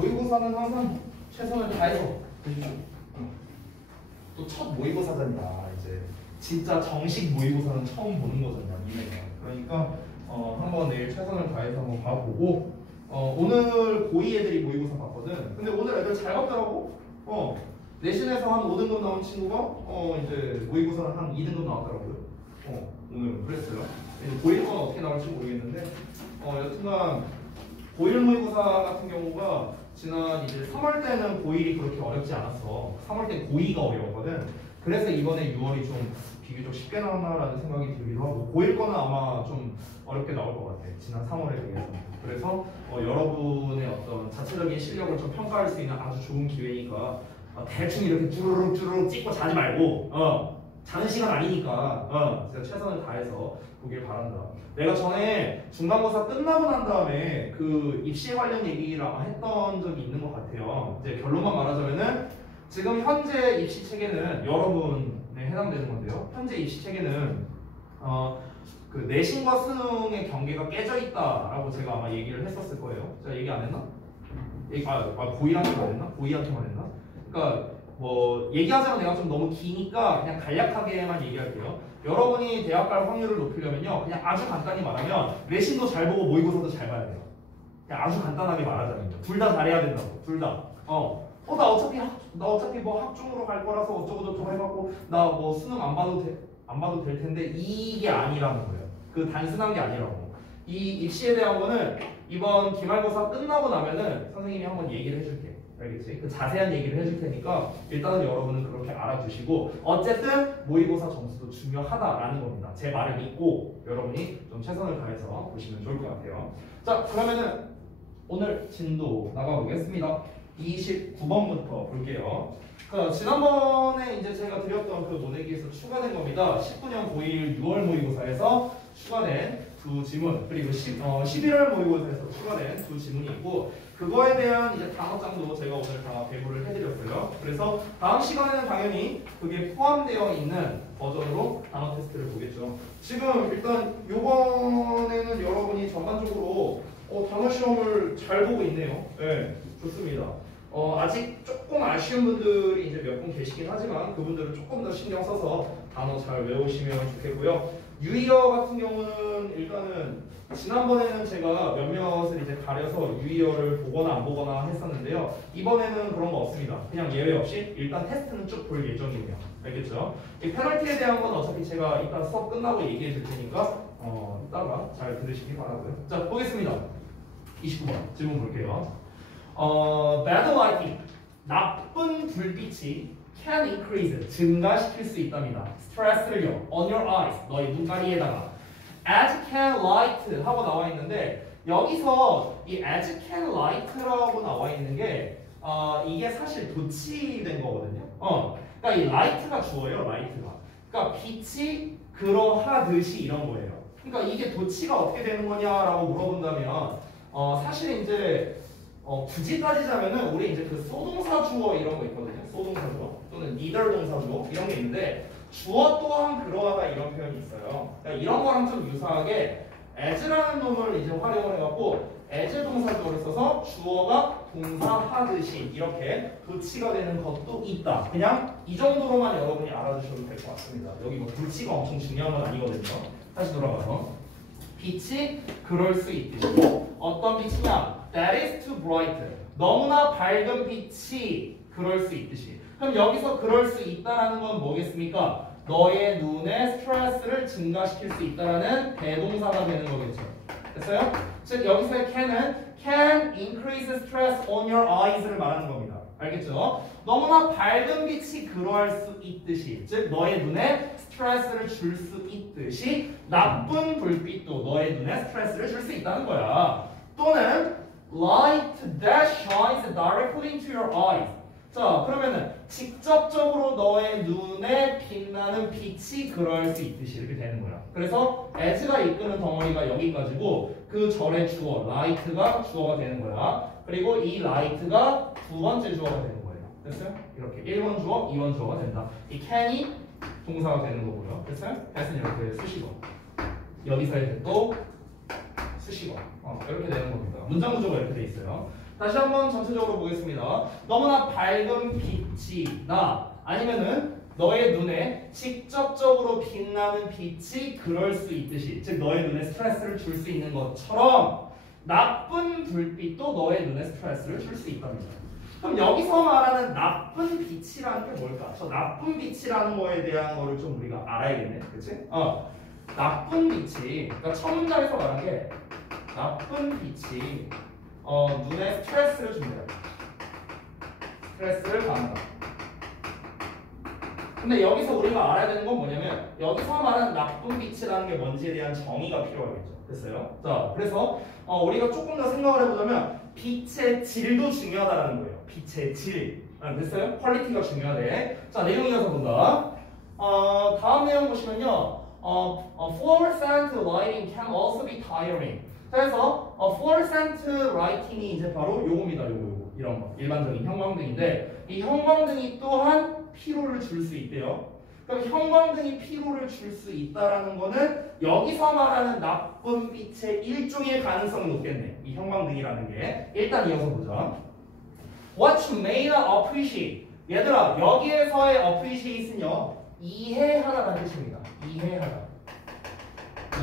모의고사는 항상 최선을 다해서 또 첫 모의고사잖아. 이제 진짜 정식 모의고사는 처음 보는 거잖아. 니네가. 그러니까 한번 내일 최선을 다해서 한번 봐보고 오늘 고2 애들이 모의고사 봤거든. 근데 오늘 애들 잘 봤더라고. 내신에서 한 5등급 나온 친구가 이제 모의고사는 한 2등급 나왔더라고요. 오늘 그랬어요. 고1 건 어떻게 나올지 모르겠는데 여튼간 고1 모의고사 같은 경우가 지난 이제 3월 때는 고1이 그렇게 어렵지 않았어. 3월 때 고2가 어려웠거든. 그래서 이번에 6월이 좀 비교적 쉽게 나왔나라는 생각이 들기도 하고 고1 거는 아마 좀 어렵게 나올 것 같아. 지난 3월에 비해서. 그래서 여러분의 어떤 자체적인 실력을 좀 평가할 수 있는 아주 좋은 기회니까 대충 이렇게 쭈루룩 찍고 자지 말고 자는 시간 아니니까 진짜 최선을 다해서 보길 바란다. 내가 전에 중간고사 끝나고 난 다음에 그 입시에 관련 얘기를 아마 했던 적이 있는 것 같아요. 이제 결론만 말하자면은 지금 현재 입시 체계는 여러분에 해당되는 건데요. 현재 입시 체계는 그 내신과 수능의 경계가 깨져 있다라고 제가 아마 얘기를 했었을 거예요. 제가 얘기 안 했나? 고1한테만 했나? 고2한테만 했나? 그러니까 뭐 얘기하자면 내가 좀 너무 기니까 그냥 간략하게만 얘기할게요. 여러분이 대학 갈 확률을 높이려면요, 그냥 아주 간단히 말하면 내신도 잘 보고 모의고사도 잘 봐야 돼요. 그냥 아주 간단하게 말하자면요. 둘 다 잘해야 된다고. 둘 다. 나 어차피 뭐 학종으로 갈 거라서 어쩌고 저쩌고 해갖고 나 뭐 수능 안 봐도 될 텐데 이게 아니라는 거예요. 그 단순한 게 아니라고. 이 입시에 대한 거는 이번 기말고사 끝나고 나면은 선생님이 한번 얘기를 해줄게. 알겠지? 그 자세한 얘기를 해줄 테니까 일단은 여러분은 그렇게 알아두시고 어쨌든 모의고사 점수도 중요하다라는 겁니다. 제 말을 믿고 여러분이 좀 최선을 다해서 보시면 좋을 것 같아요. 자, 그러면은 오늘 진도 나가보겠습니다. 29번부터 볼게요. 지난번에 이제 제가 드렸던 그 모내기에서 추가된 겁니다. 19년 고1 6월 모의고사에서 추가된 두 지문, 그리고 11월 모의고사에서 추가된 두 지문이 있고 그거에 대한 이제 단어장도 제가 오늘 다 배부를 해드렸어요. 그래서 다음 시간에는 당연히 그게 포함되어 있는 버전으로 단어 테스트를 보겠죠. 지금 일단 이번에는 여러분이 전반적으로 단어 시험을 잘 보고 있네요. 네, 좋습니다. 아직 조금 아쉬운 분들이 이제 몇 분 계시긴 하지만 그분들은 조금 더 신경 써서 단어 잘 외우시면 좋겠고요. 유의어 같은 경우는 일단은 지난번에는 제가 몇몇을 이제 가려서 유의어를 보거나 안 보거나 했었는데요. 이번에는 그런 거 없습니다. 그냥 예외 없이 일단 테스트는 쭉 볼 예정이에요. 알겠죠? 이 페널티에 대한 건 어차피 제가 이따 수업 끝나고 얘기해 줄 테니까 이따가 잘 들으시기 바라고요. 자, 보겠습니다. 29번 질문 볼게요. bad lighting, 나쁜 불빛이 can increase, 증가시킬 수 있답니다. 스트레스를요, on your eyes, 너희 눈가리에다가 as can light 하고 나와 있는데 여기서 이 as can light라고 나와 있는 게 이게 사실 도치된 거거든요. 그러니까 이 light가 주어요, light가. 그러니까 빛이 그러하듯이 이런 거예요. 그러니까 이게 도치가 어떻게 되는 거냐라고 물어본다면 사실 이제 굳이 따지자면은 우리 이제 그 소동사 주어 이런 거 있거든요. 소동사 주어 또는 neither 동사 주어 이런 게 있는데 주어 또한 그러하다 이런 표현이 있어요. 그러니까 이런 거랑 좀 유사하게 as라는 놈을 이제 활용을 해갖고 as 동사 주어를 써서 주어가 동사하듯이 이렇게 도치가 되는 것도 있다. 그냥 이 정도로만 여러분이 알아두셔도 될 것 같습니다. 여기 뭐 도치가 엄청 중요한 건 아니거든요. 다시 돌아가서 빛이 그럴 수 있듯이 어떤 빛이냐? That is too bright. 너무나 밝은 빛이 그럴 수 있듯이. 그럼 여기서 그럴 수 있다라는 건 뭐겠습니까? 너의 눈에 스트레스를 증가시킬 수 있다라는 대동사가 되는 거겠죠. 됐어요? 즉 여기서의 can은 can increase stress on your eyes를 말하는 겁니다. 알겠죠? 너무나 밝은 빛이 그러할 수 있듯이, 즉 너의 눈에 스트레스를 줄 수 있듯이 나쁜 불빛도 너의 눈에 스트레스를 줄 수 있다는 거야. 또는 light that shines directly into your eyes. 자, 그러면은 직접적으로 너의 눈에 빛나는 빛이 그럴 수 있듯이 이렇게 되는 거야. 그래서 as가 이끄는 덩어리가 여기까지고 그 절의 주어 light가 주어가 되는 거야. 그리고 이 light가 두 번째 주어가 되는 거예요. 됐어요? 이렇게 1번 주어, 2번 주어가 된다. 이 can이 동사가 되는 거고요. 됐어요? has는 이렇게 수식어. 여기서의 또 수식어. 이렇게 되는 겁니다. 문장 구조가 이렇게 돼 있어요. 다시 한번 전체적으로 보겠습니다. 너무나 밝은 빛이 나 아니면은 너의 눈에 직접적으로 빛나는 빛이 그럴 수 있듯이, 즉 너의 눈에 스트레스를 줄 수 있는 것처럼 나쁜 불빛도 너의 눈에 스트레스를 줄 수 있답니다. 그럼 여기서 말하는 나쁜 빛이라는 게 뭘까? 저 나쁜 빛이라는 거에 대한 거를 좀 우리가 알아야겠네, 그렇지? 나쁜 빛이, 그러니까 첫 문장에서 말한 게 나쁜 빛이 눈에 스트레스를 준대요. 스트레스를 받는다. 근데 여기서 우리가 알아야 되는 건 뭐냐면 여기서 말하는 나쁜 빛이라는 게 뭔지에 대한 정의가 필요하겠죠. 됐어요? 자, 그래서 우리가 조금 더 생각을 해보자면 빛의 질도 중요하다는 거예요. 빛의 질. 됐어요? 퀄리티가 중요하대. 자, 내용 이어서 본다. 다음 내용 보시면요. fluorescent lighting can also be tiring. 그래서 fluorescent lighting이 이제 바로 요겁니다. 요거. 이런 거. 일반적인 형광등인데 이 형광등이 또한 피로를 줄 수 있대요. 그럼 형광등이 피로를 줄 수 있다라는 거는 여기서 말하는 나쁜 빛의 일종의 가능성이 높겠네. 이 형광등이라는 게. 일단 이어서 보자. What you may not appreciate. 얘들아, 여기에서의 appreciate는요, 이해하다라는 뜻입니다. 이해하다.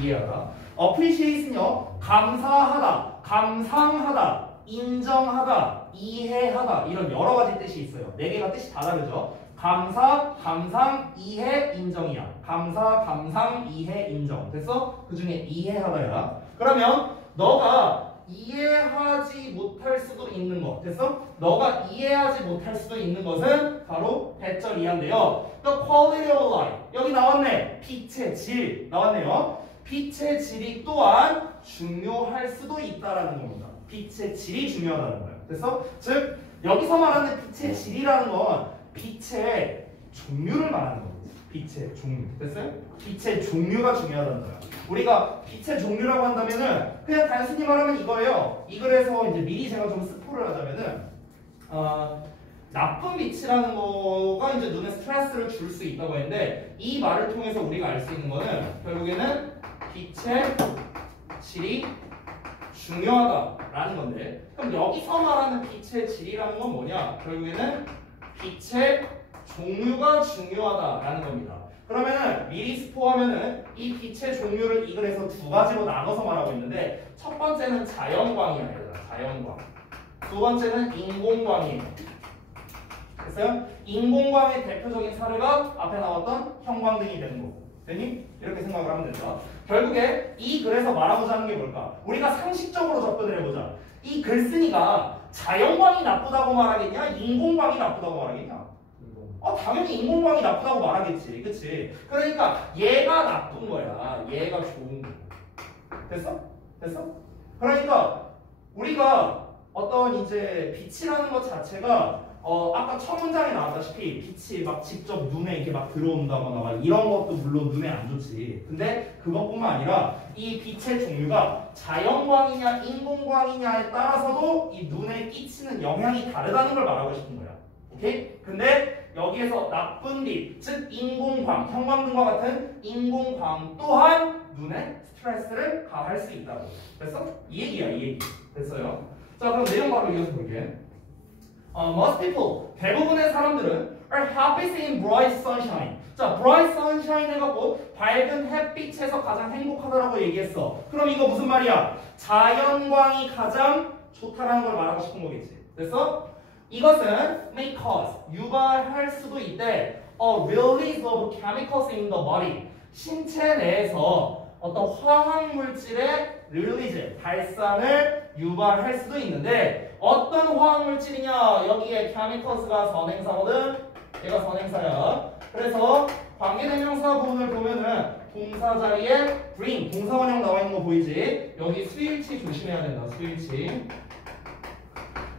이해하다. appreciate는요, 감사하다, 감상하다, 인정하다, 이해하다 이런 여러 가지 뜻이 있어요. 네 개가 뜻이 다 다르죠. 감사, 감상, 이해, 인정이야. 감사, 감상, 이해, 인정. 됐어? 그 중에 이해하다야. 그러면 너가 이해하지 못할 수도 있는 것. 됐어? 너가 이해하지 못할 수도 있는 것은 바로 배절 이하인데요. The quality of light. 여기 나왔네. 빛의 질. 나왔네요. 빛의 질이 또한 중요할 수도 있다라는 겁니다. 빛의 질이 중요하다는 거예요. 됐어? 즉 여기서 말하는 빛의 질이라는 건 빛의 종류를 말하는 거예요. 빛의 종류. 됐어요? 빛의 종류가 중요하다는 거야. 우리가 빛의 종류라고 한다면은 그냥 단순히 말하면 이거예요. 이 글에서 이제 미리 제가 좀 스포를 하자면은 나쁜 빛이라는 거가 이제 눈에 스트레스를 줄 수 있다고 했는데 이 말을 통해서 우리가 알 수 있는 거는 결국에는 빛의 질이 중요하다라는 건데 그럼 여기서 말하는 빛의 질이라는 건 뭐냐? 결국에는 빛의 종류가 중요하다라는 겁니다. 그러면은 미리 스포하면은 이 빛의 종류를 이 글에서 두 가지로 나눠서 말하고 있는데 첫 번째는 자연광이야, 얘들아. 자연광. 두 번째는 인공광이에요. 됐어요? 인공광의 대표적인 사례가 앞에 나왔던 형광등이 되는 거고. 됐니? 이렇게 생각을 하면 된다. 결국에 이 글에서 말하고자 하는 게 뭘까? 우리가 상식적으로 접근을 해보자. 이 글쓴이가 자연광이 나쁘다고 말하겠냐? 인공광이 나쁘다고 말하겠냐? 당연히 인공광이 나쁘다고 말하겠지. 그치? 그러니까 얘가 나쁜 거야. 얘가 좋은 거. 됐어? 됐어? 그러니까 우리가 어떤 이제 빛이라는 것 자체가 아까 첫 문장에 나왔다시피 빛이 막 직접 눈에 이렇게 막 들어온다거나 막 이런 것도 물론 눈에 안 좋지. 근데 그것뿐만 아니라 이 빛의 종류가 자연광이냐 인공광이냐에 따라서도 이 눈에 끼치는 영향이 다르다는 걸 말하고 싶은 거야. 오케이? 근데 여기에서 나쁜 빛, 즉 인공광, 형광등과 같은 인공광 또한 눈에 스트레스를 가할 수 있다고. 됐어? 이 얘기야, 이 얘기. 됐어요? 자, 그럼 내용 바로 이어서 볼게. Most people, 대부분의 사람들은 are happy in bright sunshine. 자, bright sunshine 해갖고 밝은 햇빛에서 가장 행복하다라고 얘기했어. 그럼 이거 무슨 말이야? 자연광이 가장 좋다라는 걸 말하고 싶은 거겠지. 됐어? 이것은 may cause, 유발할 수도 있대. A release of chemicals in the body. 신체 내에서 어떤 화학 물질의 release, 발산을 유발할 수도 있는데 어떤 화학 물질이냐? 여기에 chemicals가 선행사거든. 얘가 선행사야. 그래서 관계대명사 부분을 보면은 동사 자리에 bring, 동사원형 나와 있는 거 보이지? 여기 수일치 조심해야 된다. 수일치.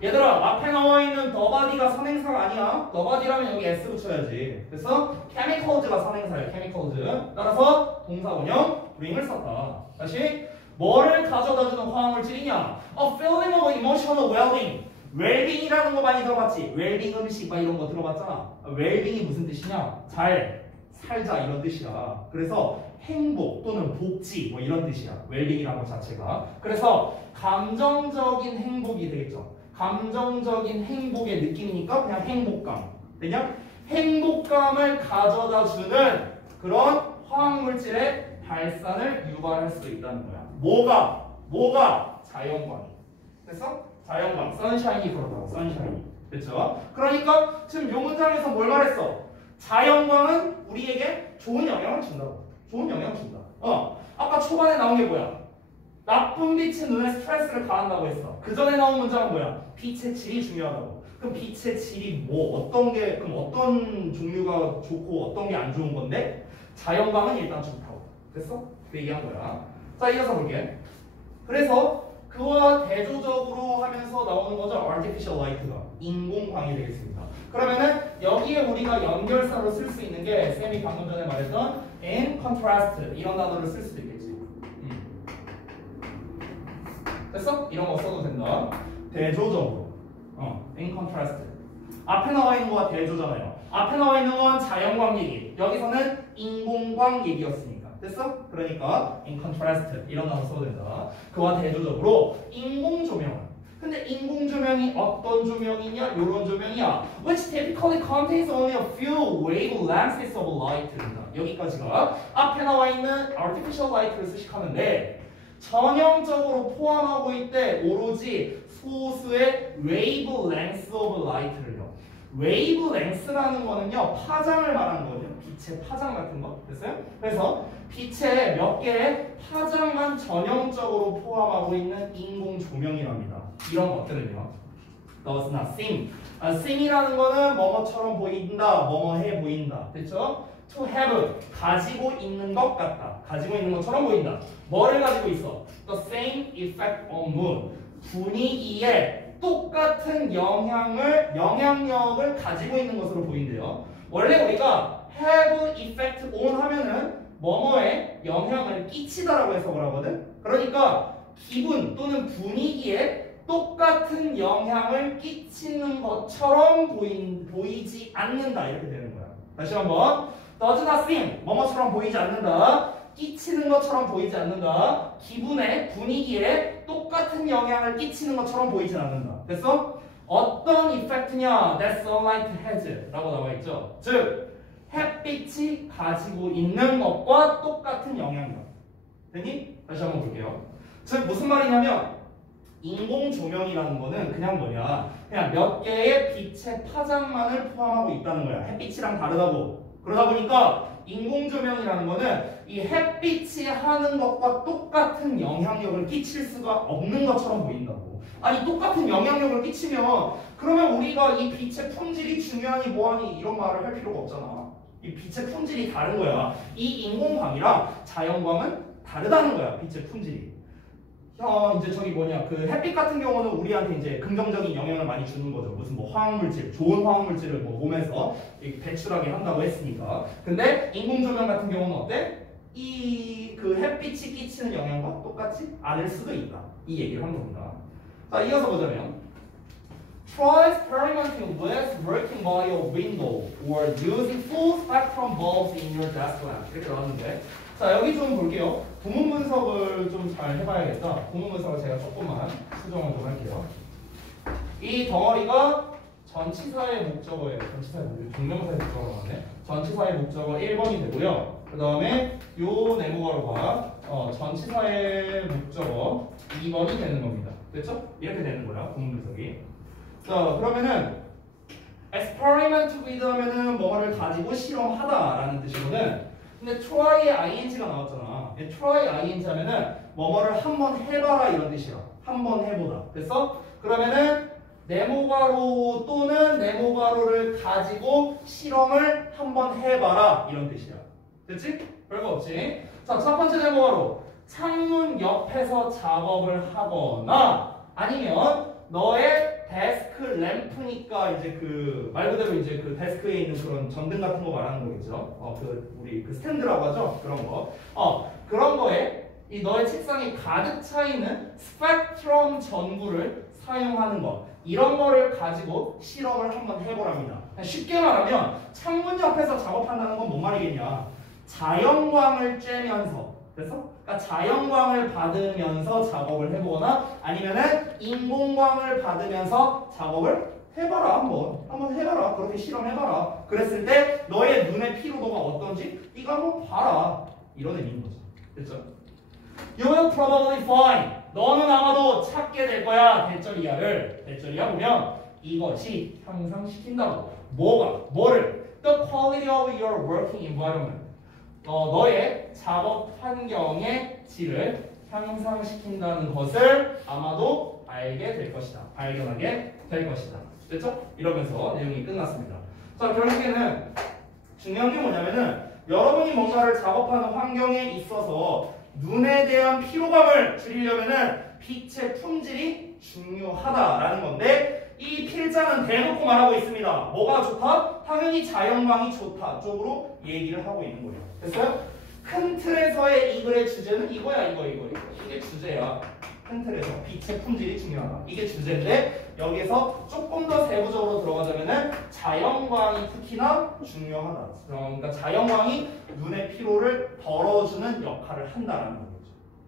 얘들아, 앞에 나와 있는 the body가 선행사가 아니야. the body라면 여기 s 붙여야지. 그래서 chemicals가 선행사야. chemicals. 따라서 동사원형 bring을 썼다. 다시 뭐를 가져다주는 화학물질이냐? A feeling of emotional well-being. well-being이라는 거 많이 들어봤지? well-being 음식 막 이런 거 들어봤잖아. well-being이 무슨 뜻이냐? 잘 살자 이런 뜻이야. 그래서 행복 또는 복지 뭐 이런 뜻이야. well-being이라는 것 자체가. 그래서 감정적인 행복이 되겠죠. 감정적인 행복의 느낌이니까 그냥 행복감. 그냥 행복감을 가져다 주는 그런 화학물질의 발산을 유발할 수 있다는 거야. 뭐가? 자연광이. 됐어? 자연광, 선샤인이 그렇다고, 선샤인이. 됐죠? 그러니까 지금 요 문장에서 뭘 말했어? 자연광은 우리에게 좋은 영향을 준다고. 좋은 영향을 준다. 아까 초반에 나온 게 뭐야? 나쁜 빛이 눈에 스트레스를 가한다고 했어. 그 전에 나온 문장은 뭐야? 빛의 질이 중요하다고. 그럼 빛의 질이 그럼 어떤 종류가 좋고 어떤 게 안 좋은 건데? 자연광은 일단 좋다고. 됐어? 그 얘기한 거야. 자, 이어서 볼게. 그래서 그와 대조적으로 하면서 나오는 거죠. artificial light가. 인공광이 되겠습니다. 그러면은 여기에 우리가 연결사로 쓸 수 있는 게 쌤이 방금 전에 말했던 in contrast 이런 단어를 쓸 수도 있겠지. 됐어? 이런 거 써도 된다. 대조적으로. in contrast. 앞에 나와 있는 거가 대조잖아요. 앞에 나와 있는 건 자연광 얘기. 여기서는 인공광 얘기였으니까. 됐어? 그러니까 in contrast 이런 단어 써도 된다. 그와 대조적으로 인공조명. 근데 인공조명이 어떤 조명이냐? 요런 조명이야. Which typically contains only a few wavelengths of light. 여기까지가 앞에 나와 있는 artificial light를 수식하는데 전형적으로 포함하고 있대 오로지 소수의 wavelengths of light를요. wavelength라는 거는요 파장을 말하는 거거든요. 빛의 파장 같은 거. 됐어요? 그래서 빛의 몇 개의 파장만 전형적으로 포함하고 있는 인공 조명이랍니다. 이런 것들은요. does not seem. seem이라는 거는 뭐뭐처럼 보인다, 뭐뭐해 보인다. 됐죠? to have 가지고 있는 것 같다. 가지고 있는 것처럼 보인다. 뭐를 가지고 있어? The same effect on mood. 분위기에 똑같은 영향력을 가지고 있는 것으로 보인대요. 원래 우리가 have effect on 하면은 뭐뭐에 영향을 끼치다라고 해석을 하거든. 그러니까 기분 또는 분위기에 똑같은 영향을 끼치는 것처럼 보이지 않는다 이렇게 되는 거야. 다시 한번 does not seem 뭐뭐처럼 보이지 않는다. 끼치는 것처럼 보이지 않는다. 기분에 분위기에 똑같은 영향을 끼치는 것처럼 보이진 않는다. 됐어? 어떤 이펙트냐? That sunlight has 라고 나와 있죠. 즉 햇빛이 가지고 있는 것과 똑같은 영향력. 됐니? 다시 한번 볼게요. 즉 무슨 말이냐면 인공 조명이라는 거는 그냥 뭐냐? 그냥 몇 개의 빛의 파장만을 포함하고 있다는 거야. 햇빛이랑 다르다고. 그러다 보니까 인공 조명이라는 거는 이 햇빛이 하는 것과 똑같은 영향력을 끼칠 수가 없는 것처럼 보인다고. 아니 똑같은 영향력을 끼치면 그러면 우리가 이 빛의 품질이 중요하니 뭐하니 이런 말을 할 필요가 없잖아. 이 빛의 품질이 다른 거야. 이 인공광이랑 자연광은 다르다는 거야. 빛의 품질이. 이제 저기 그 햇빛 같은 경우는 우리한테 이제 긍정적인 영향을 많이 주는 거죠. 무슨 화학물질, 좋은 화학물질을 몸에서 배출하게 한다고 했으니까. 근데 인공조명 같은 경우는 어때? 그 햇빛이 끼치는 영향과 똑같지 않을 수도 있다. 이 얘기를 한 겁니다. 자, 이어서 보자면 Try experimenting with working by a window or using full spectrum bulbs in your desk lamp. 이렇게 나왔는데 자, 여기 좀 볼게요. 구문 분석을 좀 잘 해봐야겠다. 구문 분석을 제가 조금만 수정을 좀 할게요. 이 덩어리가 전치사의 목적어예요. 전치사의 목적어. 종명사의 목적어가 나왔네. 전치사의 목적어 1번이 되고요. 그 다음에 요 네모가로가 전치사의 목적어 2번이 되는 겁니다. 됐죠? 이렇게 되는 거야. 구문 분석이. 자, 그러면은 experiment with 하면은 뭐를 가지고 실험하다라는 뜻이거든. 근데 try의 ing가 나왔잖아. try ing 하면은 뭐를 한번 해봐라 이런 뜻이야. 한번 해보다. 됐어? 그러면은 네모가로 또는 네모가로를 가지고 실험을 한번 해봐라 이런 뜻이야. 됐지? 별거 없지? 자, 첫 번째 네모가로 창문 옆에서 작업을 하거나 아니면 너의 데스크 램프니까 이제 말 그대로 이제 그 데스크에 있는 그런 전등 같은 거 말하는 거겠죠. 우리 스탠드라고 하죠. 그런 거. 그런 거에 이 너의 책상에 가득 차 있는 스펙트럼 전구를 사용하는 거. 이런 거를 가지고 실험을 한번 해보랍니다. 쉽게 말하면 창문 옆에서 작업한다는 건 뭔 말이겠냐. 자연광을 쬐면서 됐어? 그러니까 자연광을 받으면서 작업을 해보거나 아니면은 인공광을 받으면서 작업을 해봐라. 한번 해봐라. 그렇게 실험해봐라. 그랬을 때 너의 눈의 피로도가 어떤지 이거 한번 봐라. 이런 의미인 거죠. 됐죠? You will probably find. 너는 아마도 찾게 될 거야. 대절 이하를. 대절 이하 보면 이것이 향상시킨다고. 뭐를? The quality of your working environment. 너의 작업 환경의 질을 향상시킨다는 것을 아마도 알게 될 것이다. 발견하게 될 것이다. 됐죠? 이러면서 내용이 끝났습니다. 자, 결국에는 중요한 게 뭐냐면은 여러분이 뭔가를 작업하는 환경에 있어서 눈에 대한 피로감을 줄이려면은 빛의 품질이 중요하다라는 건데 이 필자는 대놓고 말하고 있습니다. 뭐가 좋다? 당연히 자연광이 좋다 쪽으로 얘기를 하고 있는 거예요. 됐어요? 큰 틀에서의 이 글의 주제는 이거야. 이게 주제야. 큰 틀에서 빛의 품질이 중요하다. 이게 주제인데 여기서 조금 더 세부적으로 들어가자면은 자연광이 특히나 중요하다. 그러니까 자연광이 눈의 피로를 덜어주는 역할을 한다라는 거죠.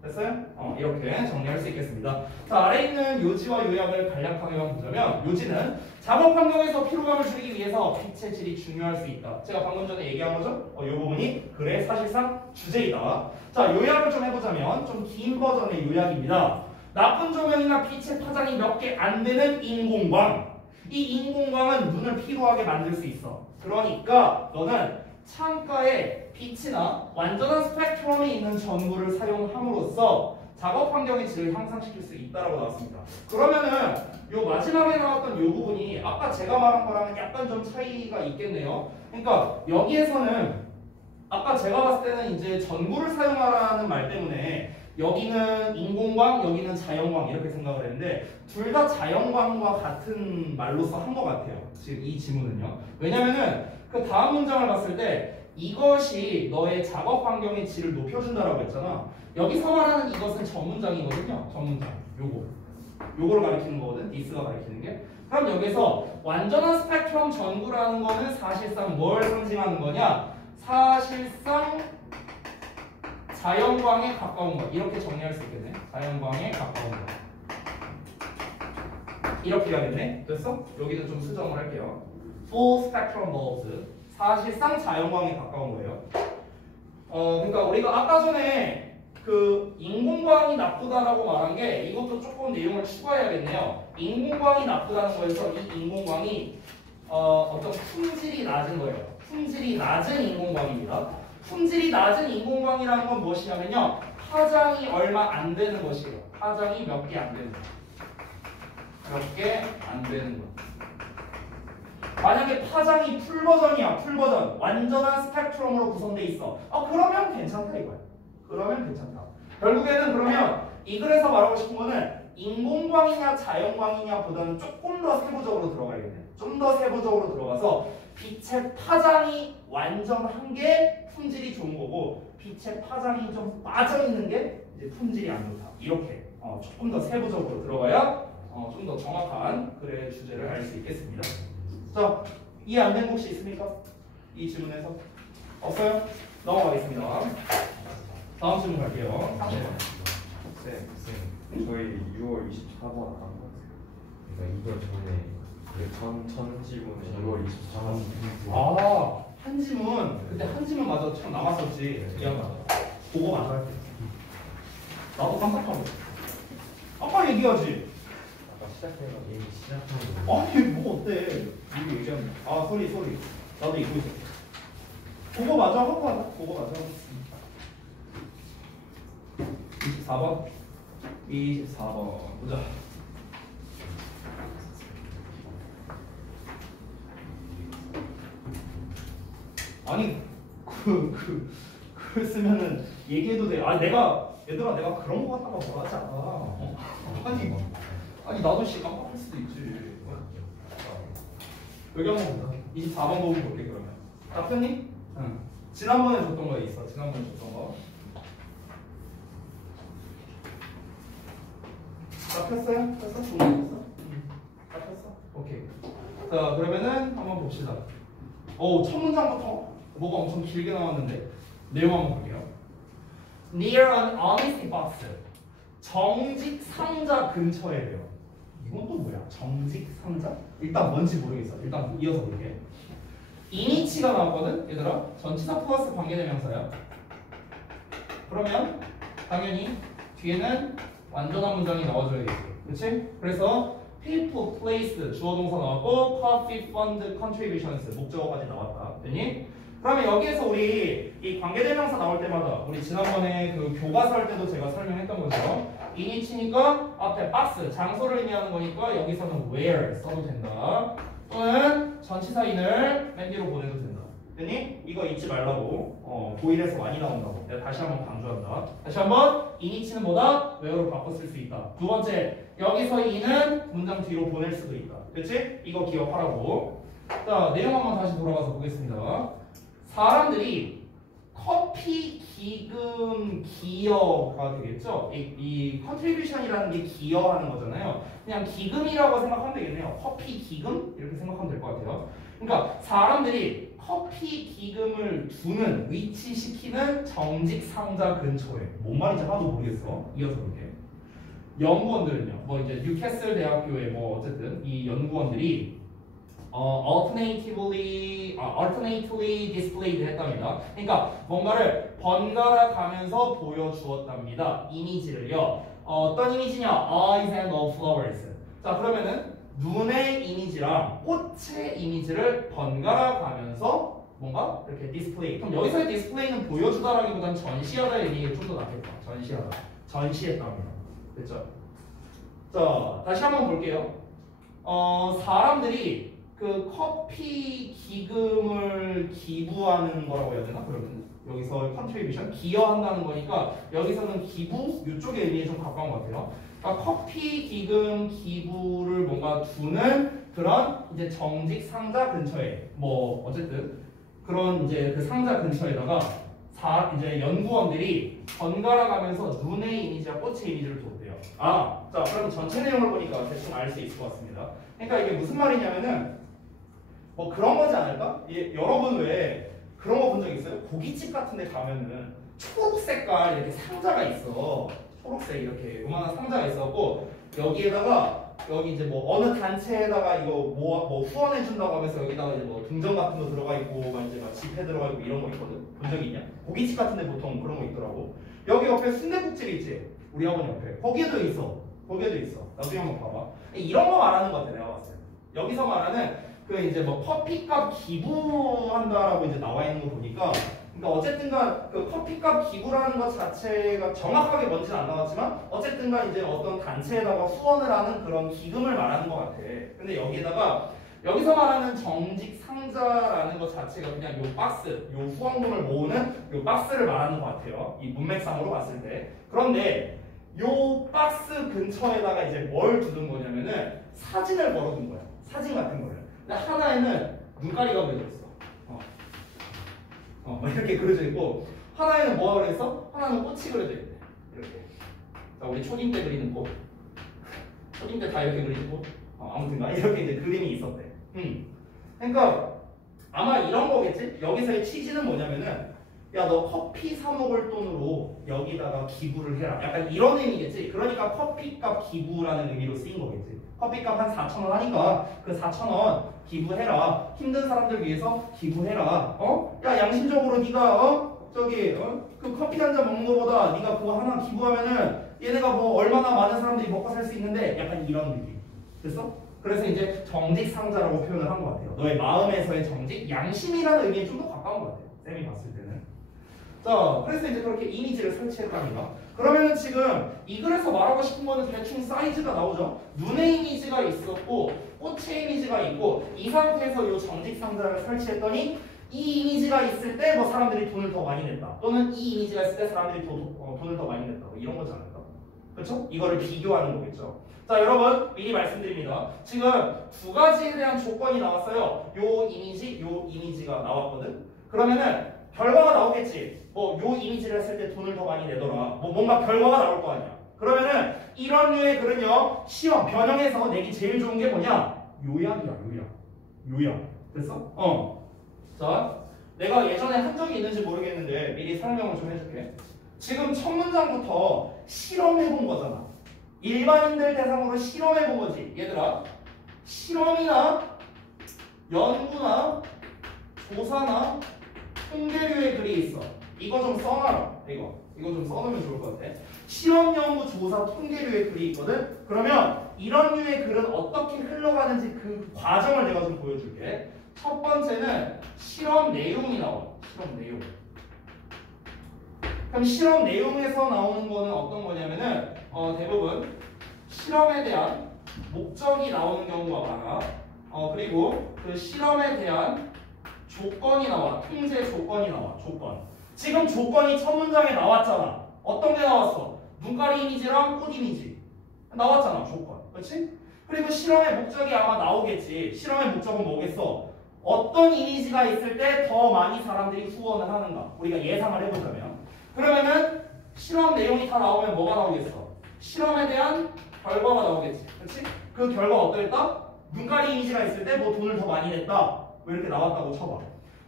됐어요? 이렇게 정리할 수 있겠습니다. 자, 아래에 있는 요지와 요약을 간략하게만 보자면 요지는 작업 환경에서 피로감을 줄이기 위해서 빛의 질이 중요할 수 있다. 제가 방금 전에 얘기한 거죠? 이 부분이 글의 사실상 주제이다. 자, 요약을 좀 해보자면 좀 긴 버전의 요약입니다. 나쁜 조명이나 빛의 파장이 몇 개 안 되는 인공광. 이 인공광은 눈을 피로하게 만들 수 있어. 그러니까 너는 창가에 빛이나 완전한 스펙트럼이 있는 전구를 사용함으로써 작업 환경의 질을 향상시킬 수 있다고 나왔습니다. 그러면은 요 마지막에 나왔던 요 부분이 아까 제가 말한 거랑은 약간 좀 차이가 있겠네요. 그러니까 여기에서는 아까 제가 봤을 때는 이제 전구를 사용하라는 말 때문에 여기는 인공광, 여기는 자연광 이렇게 생각을 했는데 둘 다 자연광과 같은 말로서 한 것 같아요. 지금 이 지문은요. 왜냐면은 그 다음 문장을 봤을 때 이것이 너의 작업 환경의 질을 높여준다라고 했잖아. 여기서 말하는 이것은 전문장이거든요. 전문장. 요거를 가리키는 거거든. 디스가 가리키는 게. 그럼 여기서 완전한 스펙트럼 전구라는 거는 사실상 뭘 상징하는 거냐? 사실상 자연광에 가까운 것. 이렇게 정리할 수 있겠네. 자연광에 가까운 것. 이렇게 해야겠네. 됐어? 여기는 좀 수정을 할게요. Full spectrum bulbs. 사실상 자연광에 가까운 거예요. 그러니까 우리가 아까 전에 그 인공광이 나쁘다라고 말한 게 이것도 조금 내용을 추가해야겠네요. 인공광이 나쁘다는 거에서 이 인공광이 어떤 품질이 낮은 거예요. 품질이 낮은 인공광입니다. 품질이 낮은 인공광이라는 건 무엇이냐면요. 파장이 얼마 안 되는 것이에요. 파장이 몇 개 안 되는 거. 몇 개 안 되는 거. 만약에 파장이 풀버전이야. 풀버전. 완전한 스펙트럼으로 구성돼 있어. 그러면 괜찮다 이거야. 그러면 괜찮다. 결국에는 그러면 이 글에서 말하고 싶은 거는 인공광이냐 자연광이냐 보다는 조금 더 세부적으로 들어가야겠네. 좀 더 세부적으로 들어가서 빛의 파장이 완전한 게 품질이 좋은 거고 빛의 파장이 좀 빠져있는 게 이제 품질이 안 좋다. 이렇게 조금 더 세부적으로 들어가야 좀 더 정확한 글의 주제를 알 수 있겠습니다. 자, 이해 안 된 혹시 있습니까? 이 질문에서? 없어요? 넘어가겠습니다. 다음 질문 갈게요. 30번. 쌤, 저희 6월 24번 안 한 거 같아요. 그러니까 이거 전에 전 지문에 6월 24번. 아, 한 지문. 그때 한 지문 맞아. 참 남았었지. 기억나. 그거 맞아 할게. 나도 깜빡하고. 아까 얘기하지. 아까 시작해가지고. 이미 시작한 거. 아니 뭐 어때? 이거 얘기하면. 소리. 나도 잊고 있어. 그거 맞아 하고 하자. 그거 맞아 하고. 24번. 24번. 보자. 아니 그 쓰면은 얘기해도 돼. 얘들아 내가 그런 거 갖다가 뭐 하지 않아. 아니 나도 깜빡할 수도 있지. 여기 한번 보자. 24번 보고 볼게 그러면. 답변이? 응. 지난번에 줬던 거 있어. 지난번에 줬던 거. 잡혔어요? 폈어? 정리했어? 잡혔어? 오케이. 자 그러면은 한번 봅시다. 첫 문장부터 뭐가 엄청 길게 나왔는데 내용 한번 볼게요. near an honesty box. 정직 상자 근처에 돼요. 이건 또 뭐야? 정직 상자? 일단 뭔지 모르겠어. 일단 이어서 볼게. 이니치가 나왔거든? 얘들아. 전치사 플러스 관계대명사야. 그러면 당연히 뒤에는 완전한 문장이 나와줘야겠지. 그치? 그래서 people, placed, 주어 동사 나왔고 coffee, fund, contributions 목적어까지 나왔다. 됐니? 그러면 여기에서 우리 이 관계대명사 나올 때마다 우리 지난번에 그 교과서 할 때도 제가 설명했던 것처럼 이니치니까 앞에 박스, 장소를 의미하는 거니까 여기서는 where 써도 된다. 또는 전치사인을 맨 뒤로 보내도 된다. 됐니? 이거 잊지 말라고. 고1에서 많이 나온다고. 내가 다시 한번 강조한다. 다시 한번 이니치는 뭐다? where로 바꿔 쓸 수 있다. 두 번째, 여기서 이는 문장 뒤로 보낼 수도 있다. 그치? 이거 기억하라고. 자, 내용 한번 다시 돌아가서 보겠습니다. 사람들이 커피 기금 기여가 되겠죠? 이 컨트리뷰션이라는 게 기여하는 거잖아요. 그냥 기금이라고 생각하면 되겠네요. 커피 기금? 이렇게 생각하면 될 것 같아요. 그러니까 사람들이 커피 기금을 두는, 위치시키는 정직 상자 근처에. 뭔 말인지 하나도 모르겠어. 이어서 볼게. 연구원들은요. 뭐 이제 뉴캐슬 대학교의 뭐 어쨌든 이 연구원들이 alternately displayed 했답니다. 그러니까 뭔가를 번갈아 가면서 보여주었답니다. 이미지를요. 어떤 이미지냐? Eyes and all flowers. 자, 그러면은 눈의 이미지랑 꽃의 이미지를 번갈아 가면서 뭔가 이렇게 디스플레이. 그럼 여기서의 디스플레이는 보여주다라기보다는 전시하다의 의미가 좀 더 낫겠다. 전시하다. 전시했답니다. 됐죠? 자, 다시 한번 볼게요. 사람들이 그 커피 기금을 기부하는 거라고 해야 되나? 그러면 여기서 컨트리뷰션 기여한다는 거니까 여기서는 기부 이쪽의 의미에 좀 가까운 것 같아요. 그러니까 커피 기금 기부를 뭔가 두는 그런 이제 정직 상자 근처에 뭐 어쨌든 그런 이제 그 상자 근처에다가 이제 연구원들이 번갈아 가면서 눈의 이미지와 꽃의 이미지를 뒀대요. 자 그럼 전체 내용을 보니까 대충 알 수 있을 것 같습니다. 그러니까 이게 무슨 말이냐면은 뭐 그런 거지 않을까? 여러분 왜 그런 거 본 적 있어요? 고깃집 같은 데 가면은 초록 색깔 이렇게 상자가 있어. 초록색 이렇게 요만한 상자가 있었고 여기에다가 여기 이제 뭐 어느 단체에다가 이거 뭐 후원해 준다고 하면서 여기다가 이제 뭐 동전 같은 거 들어가 있고 막 이제 막 지폐 들어가 있고 이런 거 있거든. 본 적이 있냐? 고깃집 같은 데 보통 그런 거 있더라고. 여기 옆에 순대국집 있지? 우리 학원 옆에. 거기에도 있어. 거기에도 있어. 나중에 한번 봐봐. 이런 거 말하는 것 같아 내가 봤을 때. 여기서 말하는 그 이제 뭐 커피값 기부한다라고 이제 나와 있는 거 보니까 그러니까 어쨌든간 그 커피값 기부라는 것 자체가 정확하게 뭔지는 안 나왔지만 어쨌든간 이제 어떤 단체에다가 후원을 하는 그런 기금을 말하는 것 같아. 근데 여기에다가 여기서 말하는 정직 상자라는 것 자체가 그냥 요 박스, 요 후원금을 모으는 요 박스를 말하는 것 같아요. 이 문맥상으로 봤을 때. 그런데 요 박스 근처에다가 이제 뭘 두는 거냐면은 사진을 걸어둔 거야. 사진 같은 거를. 근데 하나에는 눈가리가 그려져 있어. 이렇게 그려져 있고 하나에는 뭐가 그려져 있어? 하나는 꽃이 그려져 있대. 이렇게. 자, 우리 초딩 때 그리는 꽃. 초딩 때 다 이렇게 그리는 꽃. 아무튼가 이렇게 이제 그림이 있었대. 그러니까 아마 이런 거겠지? 여기서의 취지는 뭐냐면은 야, 너 커피 사 먹을 돈으로 여기다가 기부를 해라. 약간 이런 의미겠지? 그러니까 커피값 기부라는 의미로 쓰인 거겠지. 커피값 한 4,000원 하니까 그 4,000원 기부해라. 힘든 사람들 위해서 기부해라. 야, 양심적으로 네가 그 커피 한 잔 먹는 거보다 네가 그거 하나 기부하면은 얘네가 뭐 얼마나 많은 사람들이 먹고 살 수 있는데 약간 이런 느낌. 됐어? 그래서 이제 정직 상자라고 표현을 한 것 같아요. 너의 마음에서의 정직, 양심이라는 의미에 좀 더 가까운 것 같아요. 쌤이 봤을 때는. 자, 그래서 이제 그렇게 이미지를 설치했답니다. 그러면은 지금 이 글에서 말하고 싶은 거는 대충 사이즈가 나오죠. 눈의 이미지가 있었고 꽃의 이미지가 있고 이 상태에서 이 정직 상자를 설치했더니 이 이미지가 있을 때 뭐 사람들이 돈을 더 많이 냈다. 또는 이 이미지가 있을 때 사람들이 돈을 더 많이 냈다. 뭐 이런 거지 않을까? 그렇죠? 이거를 비교하는 거겠죠. 자, 여러분 미리 말씀드립니다. 지금 두 가지에 대한 조건이 나왔어요. 요 이미지가 나왔거든. 그러면은 결과가 나오겠지. 뭐 요 이미지를 했을 때 돈을 더 많이 내더라. 뭐 뭔가 결과가 나올 거 아니야. 그러면은 이런 류의 글은요 시험 변형해서 내기 제일 좋은 게 뭐냐? 요약이야. 요약. 됐어? 자, 내가 예전에 한 적이 있는지 모르겠는데 미리 설명을 좀 해줄게. 지금 첫 문장부터 실험해본 거잖아. 일반인들 대상으로 실험해본 거지. 얘들아, 실험이나 연구나 조사나 통계류의 글이 있어. 이거 좀 써놔라. 이거 좀 써놓으면 좋을 것 같아. 실험, 연구, 조사, 통계류의 글이 있거든. 그러면 이런 류의 글은 어떻게 흘러가는지 그 과정을 내가 좀 보여줄게. 첫 번째는 실험 내용이 나와. 실험 내용. 그럼 실험 내용에서 나오는 거는 어떤 거냐면은 대부분 실험에 대한 목적이 나오는 경우가 많아. 그리고 그 실험에 대한 조건이 나와. 통제 조건이 나와. 조건. 지금 조건이 첫 문장에 나왔잖아. 어떤 게 나왔어? 눈가리 이미지랑 꽃 이미지 나왔잖아. 조건. 그렇지? 그리고 실험의 목적이 아마 나오겠지. 실험의 목적은 뭐겠어? 어떤 이미지가 있을 때 더 많이 사람들이 후원을 하는가? 우리가 예상을 해보자면. 그러면은 실험 내용이 다 나오면 뭐가 나오겠어? 실험에 대한 결과가 나오겠지. 그렇지? 그 결과 어떠했다? 눈가리 이미지가 있을 때 뭐 돈을 더 많이 냈다. 뭐 이렇게 나왔다고 쳐봐.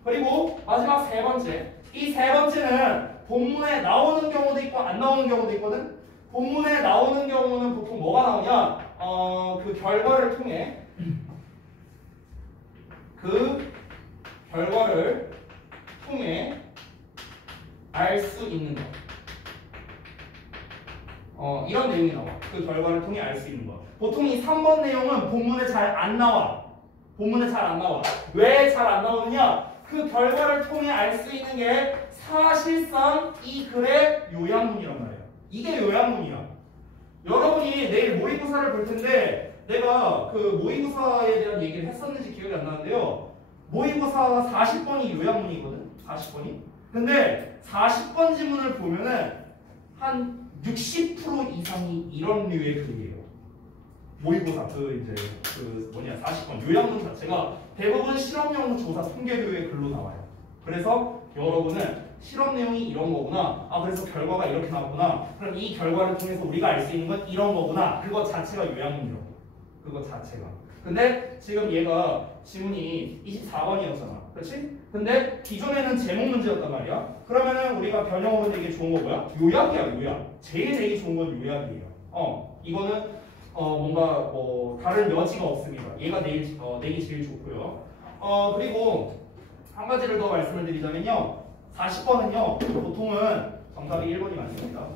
그리고 마지막 세 번째. 이 세 번째는 본문에 나오는 경우도 있고 안 나오는 경우도 있거든. 본문에 나오는 경우는 보통 뭐가 나오냐? 그 결과를 통해 알 수 있는 거. 이런 내용이 나와. 그 결과를 통해 알 수 있는 거. 보통 이 3번 내용은 본문에 잘 안 나와. 본문에 잘 안 나와. 왜 잘 안 나오느냐? 그 결과를 통해 알 수 있는 게 사실상 이 글의 요약문이란 말이야. 이게 요약문이야. 여러분이 내일 모의고사를 볼 텐데 내가 그 모의고사에 대한 얘기를 했었는지 기억이 안 나는데요. 모의고사가 40번이 요약문이거든. 40번이. 근데 40번 지문을 보면은 한 60% 이상이 이런 류의 글이에요. 모의고사 40번 요약문 자체가 대부분 실험용 조사 통계류의 글로 나와요. 그래서 여러분은 실험 내용이 이런 거구나. 그래서 결과가 이렇게 나왔구나. 그럼 이 결과를 통해서 우리가 알 수 있는 건 이런 거구나. 그거 자체가 요약문이라고. 그거 자체가. 근데 지금 얘가 지문이 24번이었잖아. 그렇지? 근데 기존에는 제목 문제였단 말이야. 그러면은 우리가 변형으로 되게 좋은 거 뭐야? 요약이야, 요약. 제일 되게 좋은 건 요약이에요. 이거는 뭔가 다른 여지가 없습니다. 얘가 내기 제일 좋고요. 그리고 한 가지를 더 말씀을 드리자면요. 40번은요. 보통은 정답이 1번이 많습니다.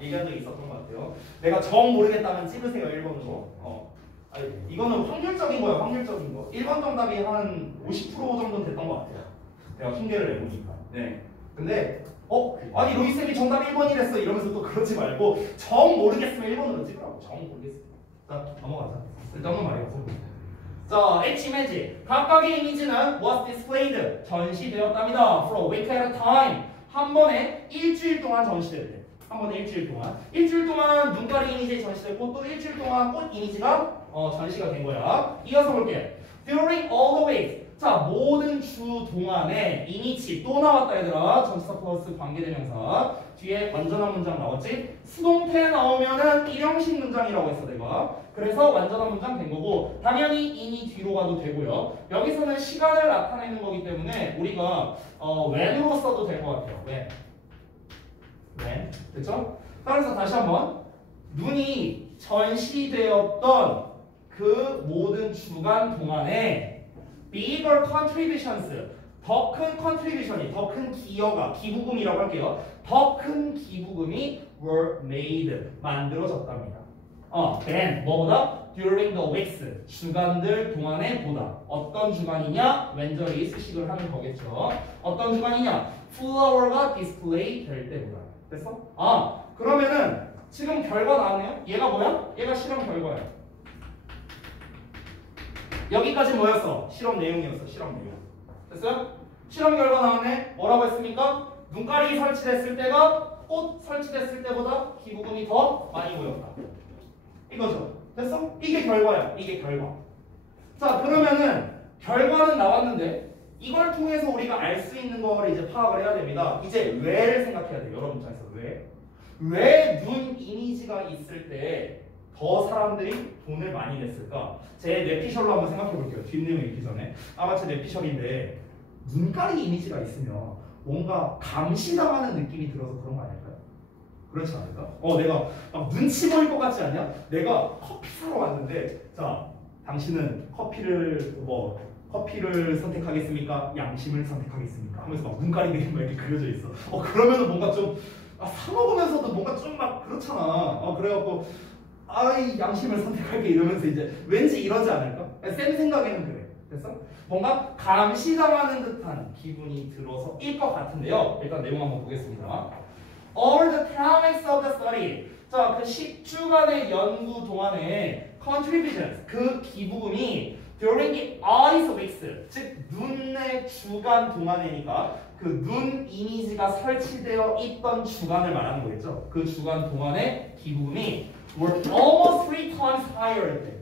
얘기한 적이 있었던 것 같아요. 내가 정 모르겠다면 찍으세요. 1번으로. 이거는 확률적인 거예요. 확률적인 거. 1번 정답이 한 50% 정도는 됐던 것 같아요. 내가 통계를 내보니까. 네. 근데 아니 로이쌤이 정답 1번이랬어 이러면서 또 그러지 말고 정 모르겠으면 1번으로 찍으라고. 정 모르겠으면. 자 넘어가자. 쓸데없는 말이었어. 자, H이미지. 각각의 이미지는 was displayed. 전시되었답니다. For a week at a time. 한 번에 일주일 동안 전시됐대. 한 번에 일주일 동안. 일주일 동안 눈가리 이미지 전시됐고 또 일주일 동안 꽃 이미지가 전시가 된 거야. 이어서 볼게. During all the weeks. 자, 모든 주 동안에 이니치 또 나왔다 얘들아. 전치사 플러스 관계대명사. 뒤에 완전한 문장 나왔지? 수동태 나오면은 일형식 문장이라고 했어 내가. 그래서 완전한 문장 된 거고 당연히 in이 뒤로 가도 되고요. 여기서는 시간을 나타내는 거기 때문에 우리가 when으로 써도 될 것 같아요. when. 됐죠? 따라서 다시 한번 눈이 전시되었던 그 모든 주간 동안에 bigger contributions 더 큰 contribution이 더 큰 기여가 기부금이라고 할게요. 더 큰 기부금이 were made 만들어졌답니다. then 뭐보다 during the weeks 주간들 동안에 보다 어떤 주간이냐 왼절이 수식을 하는 거겠죠. 어떤 주간이냐 flower가 display 될 때보다. 됐어? 그러면은 지금 결과 나왔네요. 얘가 뭐야? 얘가 실험 결과야. 여기까지 뭐였어? 실험 내용이었어. 실험 내용. 됐어요? 실험 결과 나왔네. 뭐라고 했습니까? 눈가리 설치됐을 때가 꽃 설치됐을 때보다 기부금이 더 많이 모였다. 이거죠. 됐어? 이게 결과야. 이게 결과. 자, 그러면은 결과는 나왔는데 이걸 통해서 우리가 알 수 있는 거를 이제 파악을 해야 됩니다. 이제 왜를 생각해야 돼요. 여러분 입장에서 왜 눈 이미지가 있을 때 더 사람들이 돈을 많이 냈을까? 제 뇌피셜로 한번 생각해 볼게요. 뒷내용 읽기 전에. 아마 제 뇌피셜인데 눈가리 이미지가 있으면 뭔가 감시당하는 느낌이 들어서 그런 거 아닐까요? 그렇지 않을까? 내가 막 눈치 보일 것 같지 않냐? 내가 커피 사러 왔는데 자, 당신은 커피를 선택하겠습니까? 양심을 선택하겠습니까? 하면서 막 눈가리 그림 막 이렇게 그려져 있어. 그러면은 뭔가 좀 사 먹으면서도 뭔가 좀 막 그렇잖아. 그래갖고 이 양심을 선택할게 이러면서 이제 왠지 이러지 않을까? 쌤 생각에는 그래. 됐어? 뭔가 감시당하는 듯한 기분이 들어서일 것 같은데요. 일단 내용 한번 보겠습니다. All the topics of the study. 자, 그 10주간의 연구 동안에 contributions, 그 기부금이 during the eyes weeks, 즉 눈의 주간 동안이니까 그 눈 이미지가 설치되어 있던 주간을 말하는 거겠죠. 그 주간 동안의 기부금이 were almost 3 times higher 때.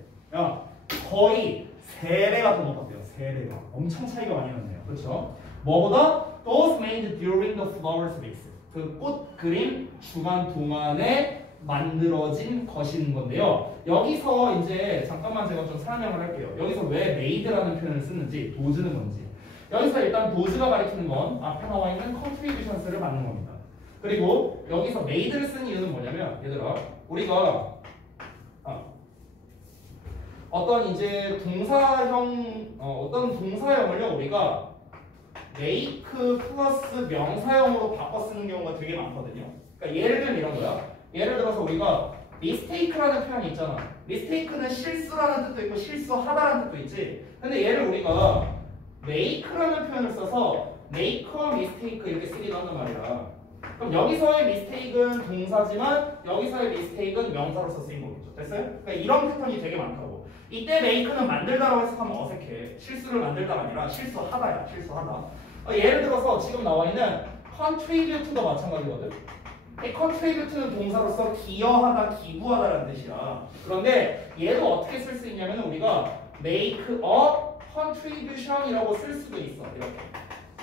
거의 3배가 더 높았대요. 3배가. 엄청 차이가 많이 났네요. 그렇죠? 뭐보다 those made during the flowers weeks. 그 꽃 그림 주간 동안에 만들어진 것인 건데요. 여기서 이제 잠깐만 제가 좀 설명을 할게요. 여기서 왜 made라는 표현을 쓰는지, 도즈는 뭔지. 여기서 일단 도즈가 가리키는 건 앞에 나와 있는 contributions를 받는 겁니다. 그리고 여기서 made를 쓴 이유는 뭐냐면 얘들아, 우리가 어떤 이제 어떤 동사형을요 우리가 make 플러스 명사형으로 바꿔 쓰는 경우가 되게 많거든요. 그러니까 예를 들면 이런 거야. 예를 들어서 우리가 mistake라는 표현이 있잖아. mistake는 실수라는 뜻도 있고 실수하다라는 뜻도 있지. 근데 얘를 우리가 make라는 표현을 써서 make와 mistake 이렇게 쓰기도 한단 말이야. 그럼 여기서의 mistake은 동사지만 여기서의 mistake은 명사로서 쓰인 거겠죠. 됐어요? 그러니까 이런 패턴이 되게 많다고. 이때 make는 만들다라고 해석하면 어색해. 실수를 만들다가 아니라 실수하다야. 실수하다. 예를 들어서 지금 나와 있는 contribute도 마찬가지거든. 이 contribute는 동사로서 기여하다, 기부하다라는 뜻이야. 그런데 얘도 어떻게 쓸 수 있냐면 우리가 make a contribution이라고 쓸 수도 있어. 이렇게.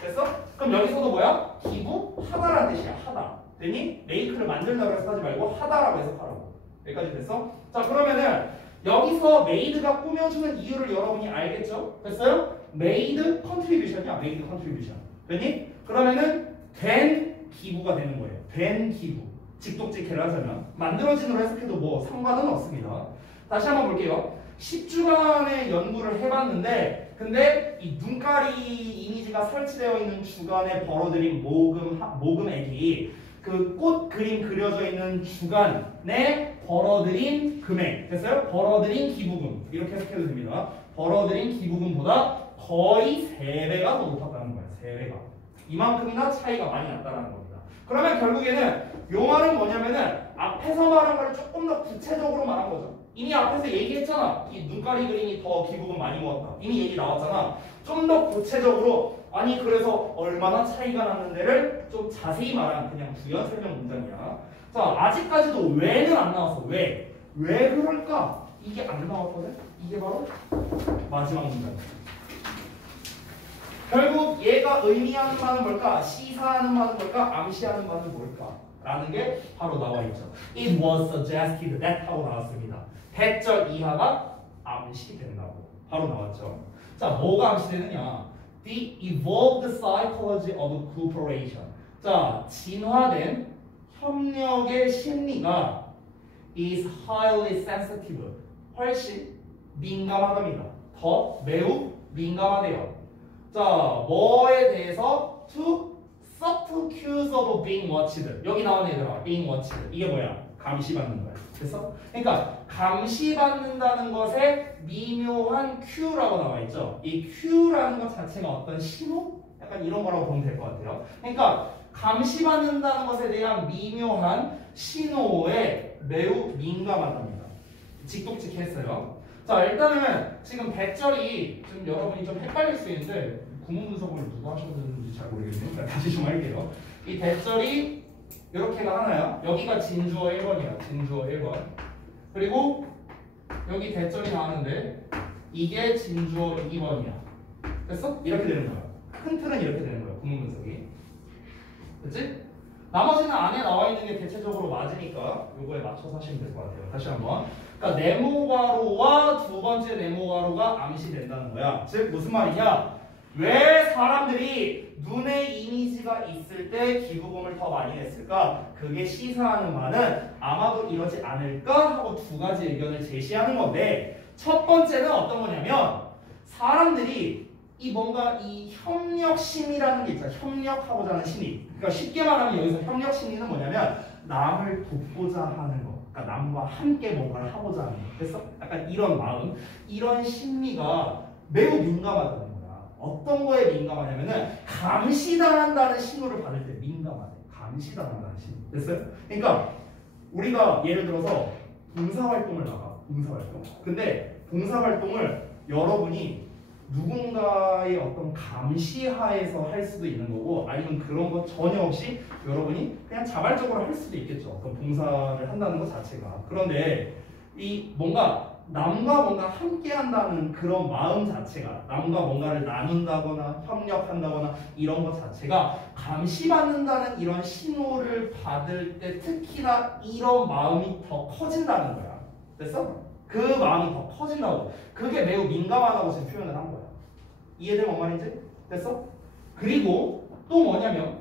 됐어? 그럼 여기서도 뭐야? 기부하다라는 뜻이야. 하다. 됐니? make를 만들다고 해석하지 말고 하다라고 해석하라고. 여기까지 됐어? 자, 그러면은 여기서 made가 꾸며주는 이유를 여러분이 알겠죠? 됐어요? made contribution이야. made contribution. 됐니? 그러면은 된 기부가 되는 거예요. 된 기부. 직독직해를 하자면 만들어진으로 해석해도 뭐 상관은 없습니다. 다시 한번 볼게요. 10주간의 연구를 해봤는데 근데 이 눈가리 이미지가 설치되어 있는 주간에 벌어들인 모금액이 그 꽃 그림 그려져 있는 주간에 벌어들인 금액. 됐어요? 벌어들인 기부금. 이렇게 해석해도 됩니다. 벌어들인 기부금보다 거의 3배가 더 높았다는 거예요. 3배가. 이만큼이나 차이가 많이 났다는 겁니다. 그러면 결국에는 요 말은 뭐냐면은 앞에서 말한 걸 조금 더 구체적으로 말한 거죠. 이미 앞에서 얘기했잖아. 이 눈가리 그림이 더 기부금 많이 모았다. 이미 얘기 나왔잖아. 좀 더 구체적으로 아니 그래서 얼마나 차이가 났는데를 좀 자세히 말한 그냥 부연 설명 문장이야. 자, 아직까지도 왜는 안 나왔어. 왜 그럴까? 이게 안 나왔거든. 이게 바로 마지막 문장이야. 결국 얘가 의미하는 바는 뭘까? 시사하는 바는 뭘까? 암시하는 바는 뭘까? 라는 게 바로 나와 있죠. It was suggested that 하고 나왔습니다. 대절 이하가 암시된다고 바로 나왔죠. 자, 뭐가 암시되느냐? The evolved psychology of cooperation. 자, 진화된 협력의 심리가 is highly sensitive. 훨씬 민감하답니다. 더 매우 민감하대요. 자, 뭐에 대해서 to subtle cues of being watched. 여기 나온 얘들아, being watched. 이게 뭐야? 감시받는 거야. 됐어? 그러니까 감시받는다는 것에 미묘한 cue라고 나와 있죠. 이 cue라는 것 자체가 어떤 신호? 약간 이런 거라고 보면 될 것 같아요. 그러니까 감시받는다는 것에 대한 미묘한 신호에 매우 민감하답니다. 직독직했어요. 자, 일단은 지금 배절이 좀 여러분이 좀 헷갈릴 수 있는데 구문 분석을 누가 하셨는지 잘 모르겠네요. 다시 좀 할게요. 이 대절이 이렇게가 하나야. 여기가 진주어 1번이야. 진주어 1번. 그리고 여기 대절이 나왔는데 이게 진주어 2번이야. 됐어? 이렇게 되는 거야. 큰 틀은 이렇게 되는 거야. 구문 분석이. 됐지? 나머지는 안에 나와 있는 게 대체적으로 맞으니까 요거에 맞춰서 하시면 될 것 같아요. 다시 한번. 그러니까 네모 가로와 두 번째 네모 가로가 암시된다는 거야. 즉 무슨 말이냐? 왜 사람들이 눈에 이미지가 있을 때 기부금을 더 많이 냈을까? 그게 시사하는 바는 아마도 이러지 않을까 하고 두 가지 의견을 제시하는 건데, 첫 번째는 어떤 거냐면 사람들이 이 뭔가 이 협력심이라는 게 있잖아. 협력하고자 하는 심리. 그러니까 쉽게 말하면 여기서 협력심리는 뭐냐면 남을 돕고자 하는 거. 그러니까 남과 함께 뭔가를 하고자 하는 거. 그래서 약간 이런 마음, 이런 심리가 매우 민감하다는 거야. 어떤 거에 민감하냐면은 감시당한다는 신호를 받을 때 민감하대. 감시당한다는 신호. 됐어요? 그러니까 우리가 예를 들어서 봉사활동을 나가. 봉사활동. 근데 봉사활동을 여러분이 누군가의 어떤 감시하에서 할 수도 있는 거고, 아니면 그런 거 전혀 없이 여러분이 그냥 자발적으로 할 수도 있겠죠. 어떤 봉사를 한다는 것 자체가. 그런데 이 뭔가 남과 뭔가 함께 한다는 그런 마음 자체가, 남과 뭔가를 나눈다거나 협력한다거나 이런 것 자체가 감시받는다는 이런 신호를 받을 때 특히나 이런 마음이 더 커진다는 거야. 됐어? 그 마음이 더 커진다고. 그게 매우 민감하다고 지금 표현을 한 거야. 이해돼? 뭔 말인지? 됐어? 그리고 또 뭐냐면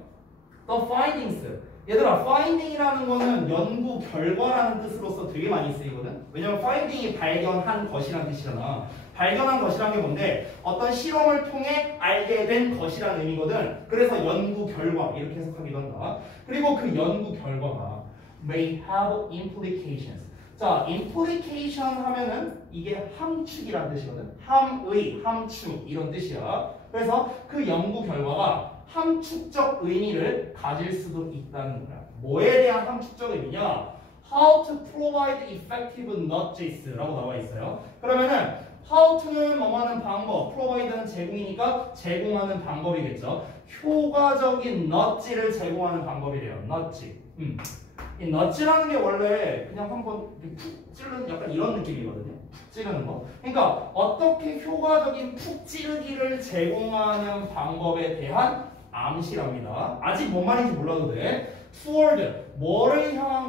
the findings. 얘들아, finding이라는 거는 연구 결과라는 뜻으로서 되게 많이 쓰이거든. 왜냐면 finding이 발견한 것이라는 뜻이잖아. 발견한 것이란 게 뭔데? 어떤 실험을 통해 알게 된 것이라는 의미거든. 그래서 연구 결과 이렇게 해석하기도 한다. 그리고 그 연구 결과가 may have implications. 자, implication 하면은 이게 함축이라는 뜻이거든. 함의, 함축 이런 뜻이야. 그래서 그 연구 결과가 함축적 의미를 가질 수도 있다는 거야. 뭐에 대한 함축적 의미냐? How to provide effective nudges라고 나와 있어요. 그러면은 how to는 뭐하는 방법, provide는 제공이니까 제공하는 방법이겠죠. 효과적인 nudge를 제공하는 방법이래요. nudge. 이 nudge라는 게 원래 그냥 한번 푹 찌르는 약간 이런 느낌이거든요. 푹 찌르는 거. 그러니까 어떻게 효과적인 푹 찌르기를 제공하는 방법에 대한 암시랍니다. 아직 뭔 말인지 몰라도 돼. toward 뭐를 향한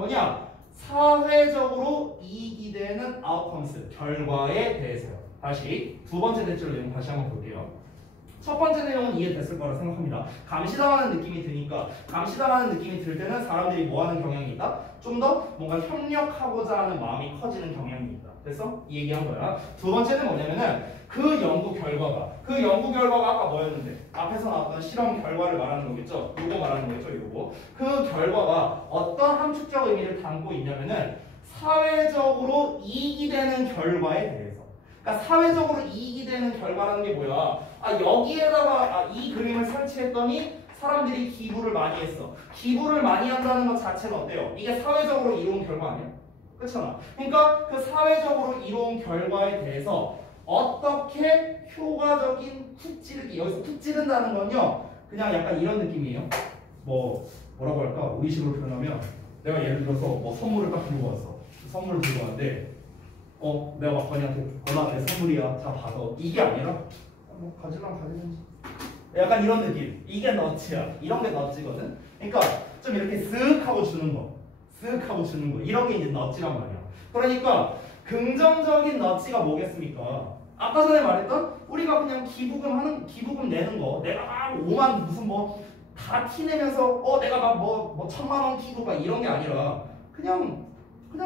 거냐? 사회적으로 이익이 되는 outcomes 결과에 대해서요. 다시 두 번째 대체로 내용 다시 한번 볼게요. 첫 번째 내용은 이해됐을 거라 생각합니다. 감시당하는 느낌이 드니까, 감시당하는 느낌이 들 때는 사람들이 뭐 하는 경향이 있다? 좀 더 뭔가 협력하고자 하는 마음이 커지는 경향이 있다. 됐어? 이 얘기한 거야. 두 번째는 뭐냐면은 그 연구 결과가 아까 뭐였는데? 앞에서 나왔던 실험 결과를 말하는 거겠죠? 요거 말하는 거겠죠? 요거. 그 결과가 어떤 함축적 의미를 담고 있냐면은 사회적으로 이익이 되는 결과에 대해서. 그러니까 사회적으로 이익이 되는 결과라는 게 뭐야? 여기에다가 이 그림을 설치했더니 사람들이 기부를 많이 했어. 기부를 많이 한다는 것 자체는 어때요? 이게 사회적으로 이루어진 결과 아니야? 그렇잖아. 그러니까 그 사회적으로 이루어진 결과에 대해서 어떻게 효과적인 푹 찌르기, 여기서 푹 찌른다는 건요 그냥 약간 이런 느낌이에요. 뭐라고 할까? 우리식으로 표현하면 내가 예를 들어서 뭐 선물을 딱 들고 왔어. 선물을 들고 왔는데 내가 막번이한테 내 선물이야. 자 받아. 이게 아니라 뭐 가질라면 가지든지. 약간 이런 느낌. 이게 너츠야. 이런 게 너츠거든. 그러니까 좀 이렇게 쓱 하고 주는 거. 쓱 하고 주는 거. 이런 게 이제 너츠란 말이야. 그러니까 긍정적인 너츠가 뭐겠습니까? 아까 전에 말했던 우리가 그냥 기부금 내는 거. 내가 막 5만 무슨 뭐 다 티내면서 내가 막 뭐 1,000만 원 기부가 이런 게 아니라 그냥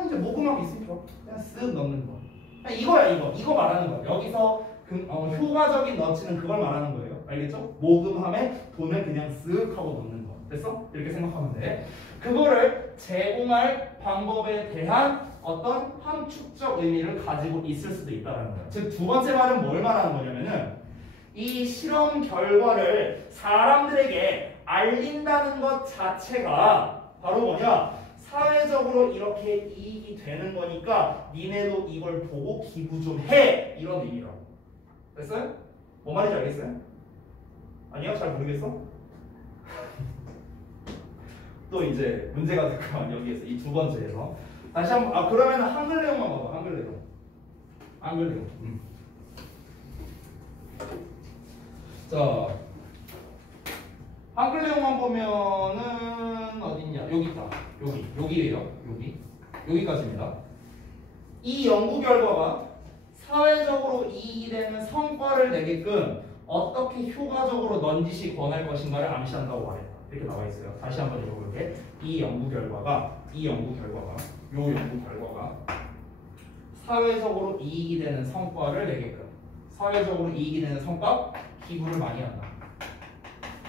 이제 모금하고 있으니까 그냥 쓱 넣는 거. 그냥 이거야 이거 말하는 거야. 여기서 효과적인 너치는 그걸 말하는 거예요. 알겠죠? 모금함에 돈을 그냥 쓱 하고 넣는 거. 됐어? 이렇게 생각하면 돼. 그거를 제공할 방법에 대한 어떤 함축적 의미를 가지고 있을 수도 있다는 거예요. 즉 두 번째 말은 뭘 말하는 거냐면은 이 실험 결과를 사람들에게 알린다는 것 자체가 바로 뭐냐? 사회적으로 이렇게 이익이 되는 거니까 니네도 이걸 보고 기부 좀 해! 이런 의미라고. 됐어요? 뭔 말인지 알겠어요? 아니요? 잘 모르겠어? 또 이제 문제가 될 거야 여기에서 이 두 번째에서 다시 한번 그러면 한글 내용만 봐봐. 한글 내용. 자 한글 내용만 보면은 어딨냐? 여기 있다. 여기에요. 여기까지입니다. 이 연구 결과가 사회적으로 이익이 되는 성과를 내게끔 어떻게 효과적으로 넌지시 권할 것인가를 암시한다고 말했다. 이렇게 나와 있어요. 다시 한번 읽어볼게. 이 연구 결과가 사회적으로 이익이 되는 성과를 내게끔, 사회적으로 이익이 되는 성과, 기부를 많이 한다.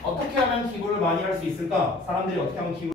어떻게 하면 기부를 많이 할 수 있을까? 사람들이 어떻게 하면 기부를